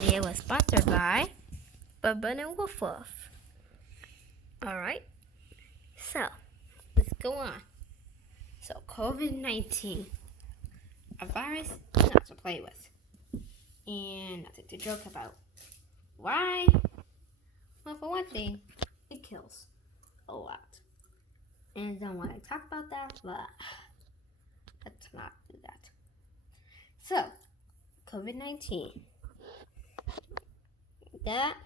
It was sponsored by Bubba and Woof Woof. Alright, so let's go on. So, COVID-19, a virus not to play with, and nothing to joke about. Why? Well, for one thing, it kills a lot. And I don't want to talk about that, but let's not do that. So, COVID-19. That,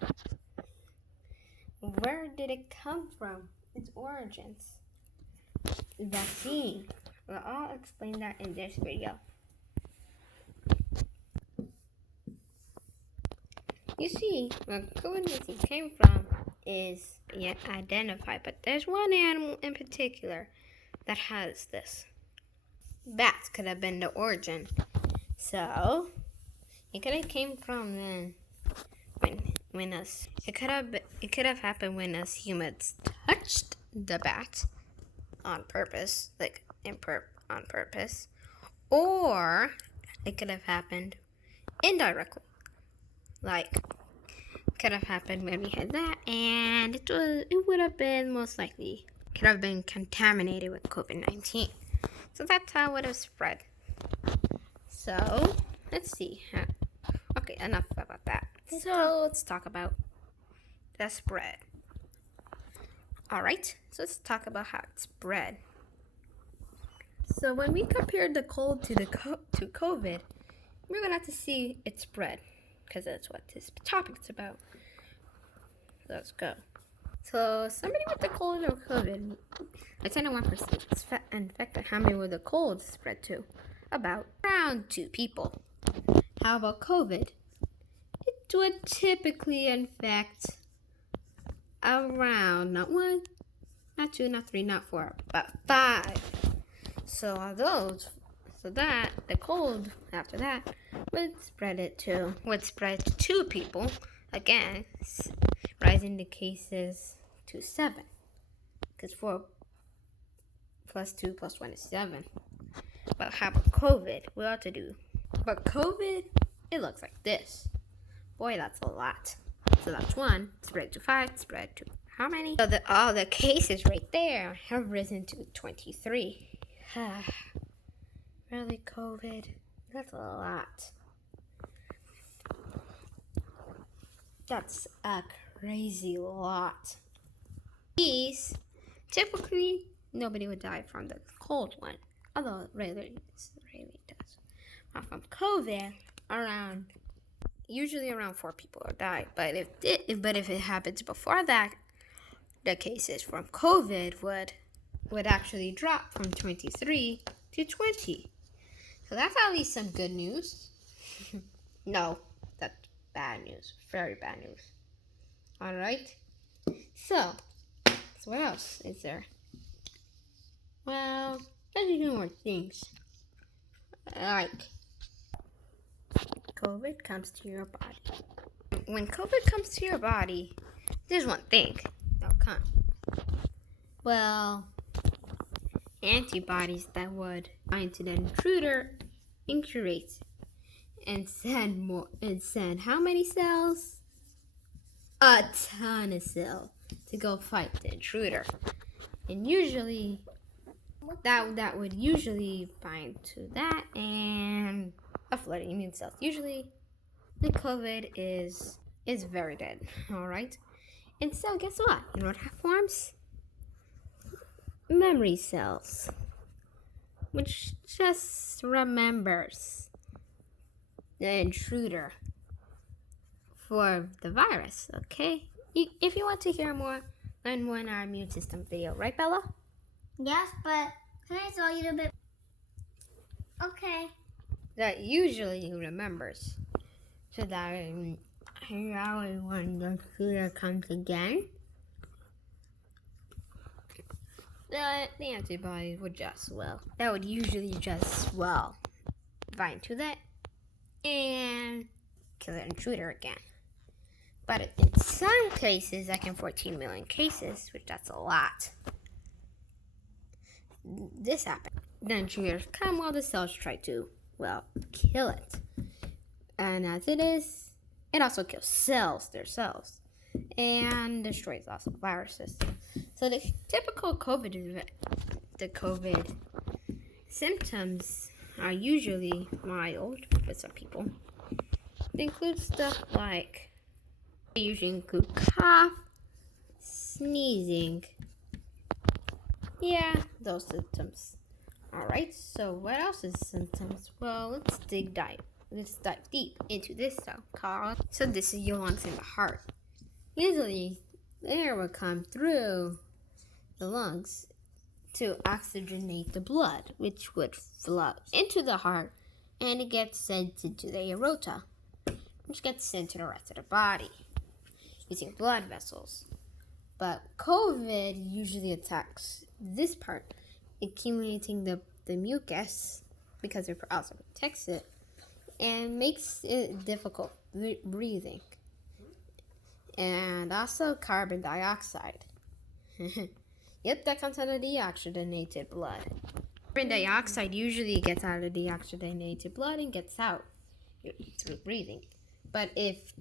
where did it come from? Its origins. Vaccine. Well, I'll explain that in this video. You see, where COVID-19 came from is yet identified, but there's one animal in particular that has this. Bats could have been the origin. So, it could have came from then when us it could have happened when us humans touched the bat on purpose, on purpose, or it could have happened indirectly, like could have happened when we had that, and it would have been most likely could have been contaminated with COVID-19. So that's how it would have spread. So let's see. Okay, enough about that. So let's talk about the spread. Alright, so let's talk about how it spread. So when we compared the cold to COVID, we're gonna have to see it spread, because that's what this topic's about. Let's go. So somebody with the cold or COVID, a 10 to 1% is infected. How many would the cold spread to? About around 2 people. How about COVID? It would typically infect around not 1, not 2, not 3, not 4, but 5. So that the cold after that would spread to 2 people. Again, rising the cases to 7. Because 4 plus 2 plus 1 is 7. But how about COVID? What ought to do? But COVID, it looks like this. Boy, that's a lot. So that's 1, spread to 5, spread to how many? So all the cases right there have risen to 23. Really, COVID? That's a lot. That's a crazy lot. These, typically, nobody would die from the cold one. Although it really does. But from COVID, usually around 4 people will die. But if it happens before that, the cases from COVID would actually drop from 23 to 20. So that's at least some good news. No, that's bad news. Very bad news. Alright. So what else is there? Well, there's a few more things. Like, COVID comes to your body. When COVID comes to your body, there's one thing that'll come. Well, antibodies that would bind to the intruder, incubate, and send how many cells? A ton of cells to go fight the intruder. And usually that would usually bind to that and a flooding immune cells. Usually the COVID is very dead. Alright? And so guess what? You know what forms? Memory cells, which just remembers the intruder for the virus. Okay, if you want to hear more, learn more in our immune system video, right, Bella? Yes, but can I tell you a bit? Okay. That usually remembers, so that when the intruder comes again, the antibodies would usually just bind to that and kill the intruder again. But in some cases, like in 14 million cases, which that's a lot, this happened. The intruders come while the cells try to, kill it. And as it is, It also kills cells, their cells, and destroys lots of viruses. So the typical COVID symptoms are usually mild for some people. They include stuff like, they usually include cough, sneezing. Yeah, those symptoms. Alright, so what else is symptoms? Well, let's dive deep into this stuff called. So this is your lungs in the heart. Usually, the air will come through the lungs to oxygenate the blood, which would flow into the heart, and it gets sent into the aorta, which gets sent to the rest of the body using blood vessels. But COVID usually attacks this part, accumulating the mucus because it also protects it and makes it difficult breathing. And also carbon dioxide. Yep, that comes out of deoxygenated blood. Carbon dioxide usually gets out of the deoxygenated blood and gets out through breathing. But if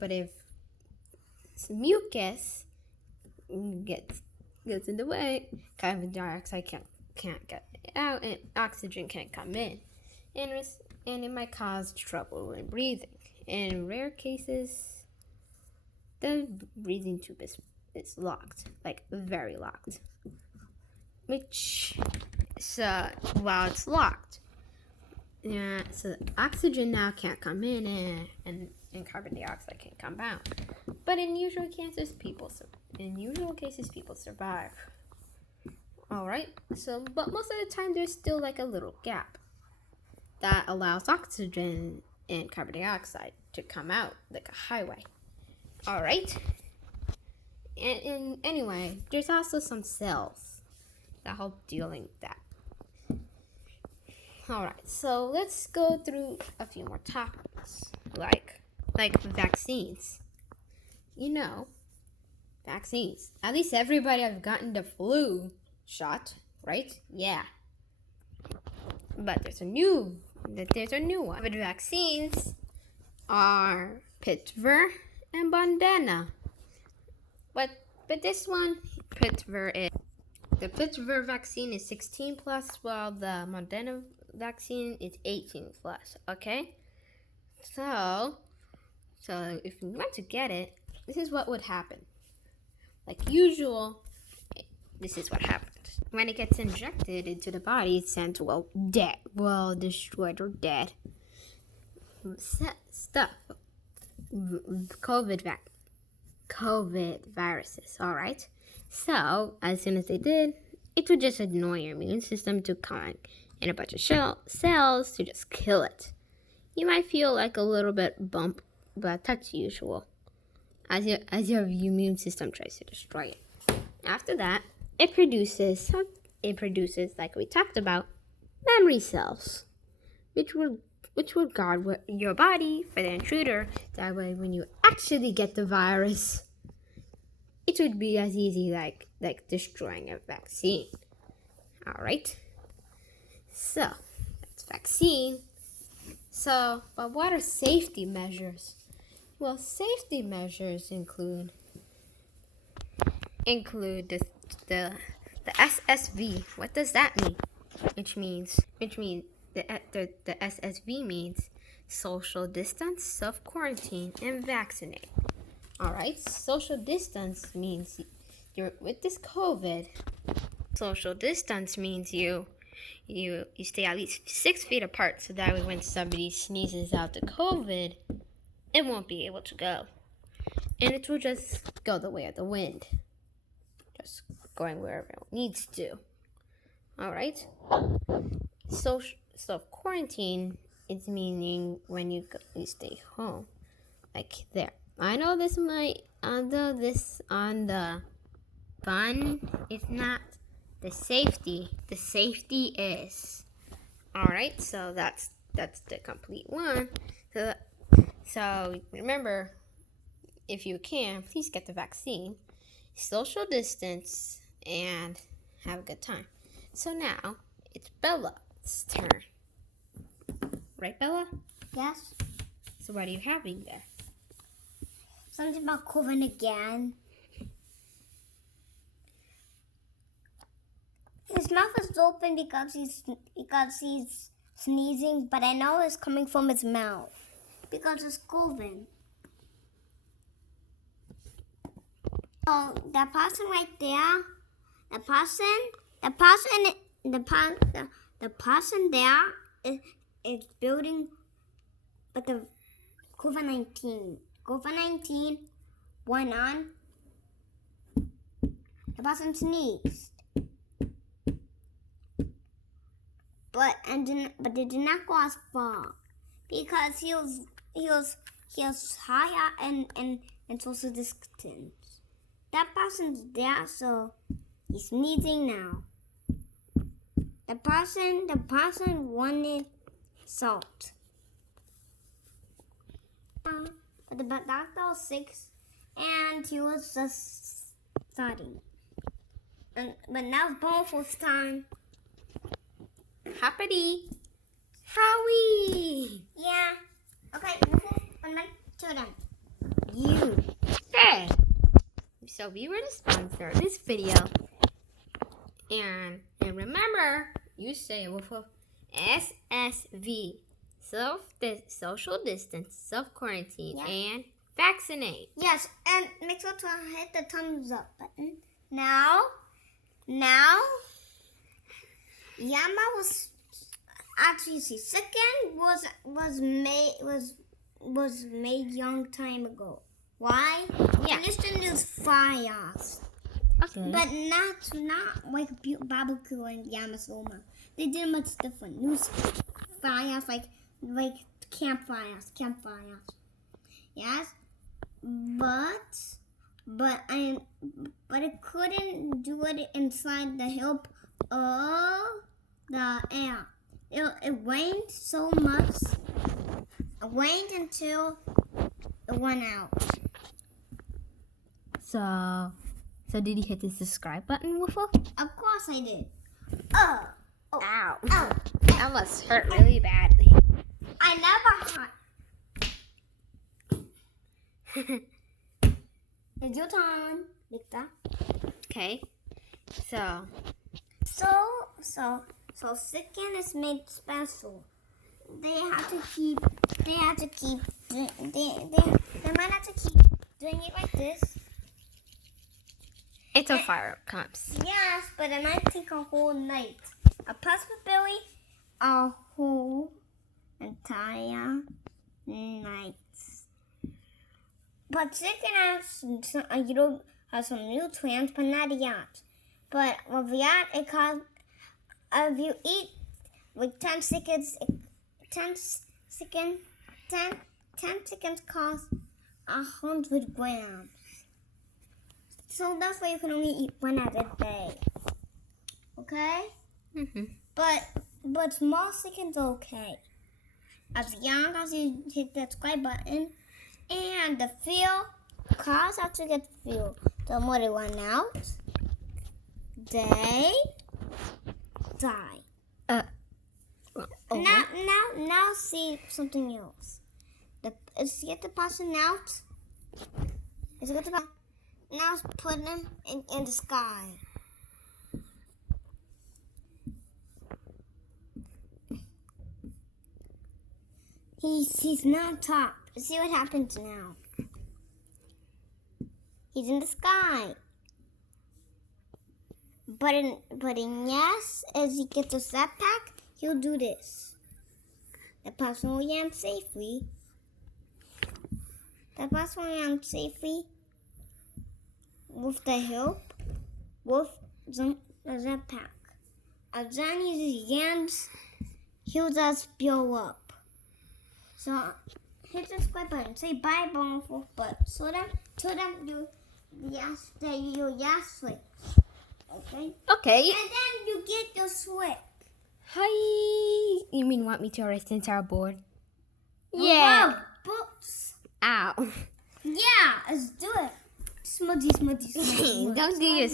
mucus gets in the way, carbon dioxide can't get out and oxygen can't come in, and it might cause trouble when breathing. In rare cases, the breathing tube is locked, like very locked. While it's locked, so oxygen now can't come in and carbon dioxide can't come out. But in usual cases, people survive. All right. So, but most of the time, there's still like a little gap that allows oxygen and carbon dioxide to come out like a highway. All right. And anyway, there's also some cells that help dealing with that. All right. So let's go through a few more topics, like vaccines. Vaccines. At least everybody has gotten the flu shot, right? Yeah. But there's a new one. COVID vaccines are Pittsburgh and Moderna. But this one, the Pittsburgh vaccine is 16 plus, while the Moderna vaccine is 18 plus. Okay. So if you want to get it, this is what would happen. Like usual, this is what happens. When it gets injected into the body, it's sent destroyed or dead stuff. COVID viruses, all right? So, as soon as they did, it would just annoy your immune system to come in a bunch of cells to just kill it. You might feel like a little bit bump, but that's usual as your immune system tries to destroy it. After that, it produces, like we talked about, memory cells, which will guard your body for the intruder. That way, when you actually get the virus, it would be as easy like destroying a vaccine. All right. So that's vaccine. So, but what are safety measures? Well, safety measures include the SSV. What does that mean? Which means the SSV means social distance, self-quarantine, and vaccinate. All right, social distance means with this COVID. Social distance means you stay at least 6 feet apart, so that way when somebody sneezes out the COVID, it won't be able to go, and it will just go the way of the wind, just going wherever it needs to. All right. So quarantine is meaning when you stay home, like there. I know this might, although this on the fun, it's not the safety. The safety is. All right. So that's the complete one. So remember, if you can, please get the vaccine, social distance, and have a good time. So now it's Bella's turn. Right, Bella? Yes. So what are you having there? something about Coven again. His mouth is open because he's sneezing, but I know it's coming from his mouth because it's Coven. So the person right there, the person there is building, but the COVID-19 went on. The person sneezed, but they did not go as far because he was higher and social distance. That person's there, so he's sneezing now. The person wanted salt. But the doctor was sick, and he was just starting. But now it's Boneful's time. Hoppity. Howie. Yeah. Okay, one minute, children. You. Hey. So we were the sponsor of this video. And remember, you say with SSV. Social distance, self-quarantine, and vaccinate. Yes, and make sure to hit the thumbs up button. Now, Yama was actually second was made young time ago. Why? Yeah. Listen to fires. Okay. But not like barbecue and Yamasoma. They did much different. New fires like campfires. Yes, but it couldn't do it inside the help of the air. It rained so much. It rained until it went out. So did you hit the subscribe button, Woofle? Of course I did. Oh. Ow. Oh. That must hurt really badly. I never hurt. It's your turn, Victor. Okay. So second is made special. They might have to keep doing it like this. it's a fire comes. Yes, but it might take a whole night. A possibility, a whole entire night. But chicken has some nutrients, but not yet. But with yet, it costs. If you eat like 10 seconds, 10 seconds cost 100 grams. So that's why you can only eat one at a day. Okay? Mm-hmm. But small chickens are okay. As young as you hit that subscribe button, and the fuel, cars have to get fuel. The more they run out, they die. Now see something else. Is get the person out? Is it the now put them in the sky. He's not top. See what happens now. He's in the sky. But in yes, as he gets a setback, he'll do this. The person will land safely. The person will land safely with the help with the jetpack. As then he lands, he'll just blow up. So hit the subscribe button. Say bye, Boneful. But so them do yes, that you yes switch. Okay. Okay. And then you get the switch. Hi. You mean want me to erase the entire board? Yeah. Wow, books. Ow. Yeah, let's do it. Smudgy. Don't do your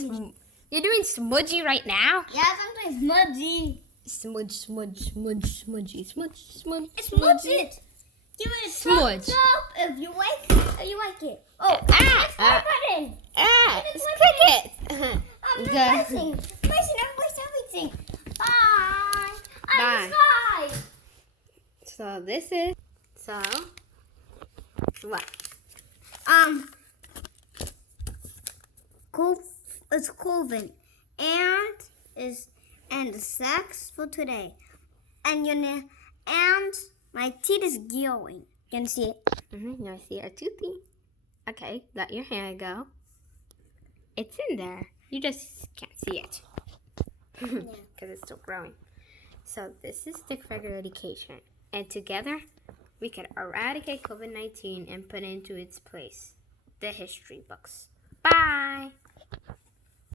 You're doing smudgy right now? Yeah, sometimes smudgy. Smudgy. It's smudgy. Give it a Smudge. thumbs up if you like it. Oh, press my button. Just click it. I'm Good. pressing everything. Bye. Bye. Bye. So this is what? It's Colvin and the sex for today. And and my teeth is glowing. You can see it. You see our toothy. Okay, let your hand go. It's in there. You just can't see it because it's still growing. So this is stick figure education, and together we can eradicate COVID-19 and put into its place the history books. Bye.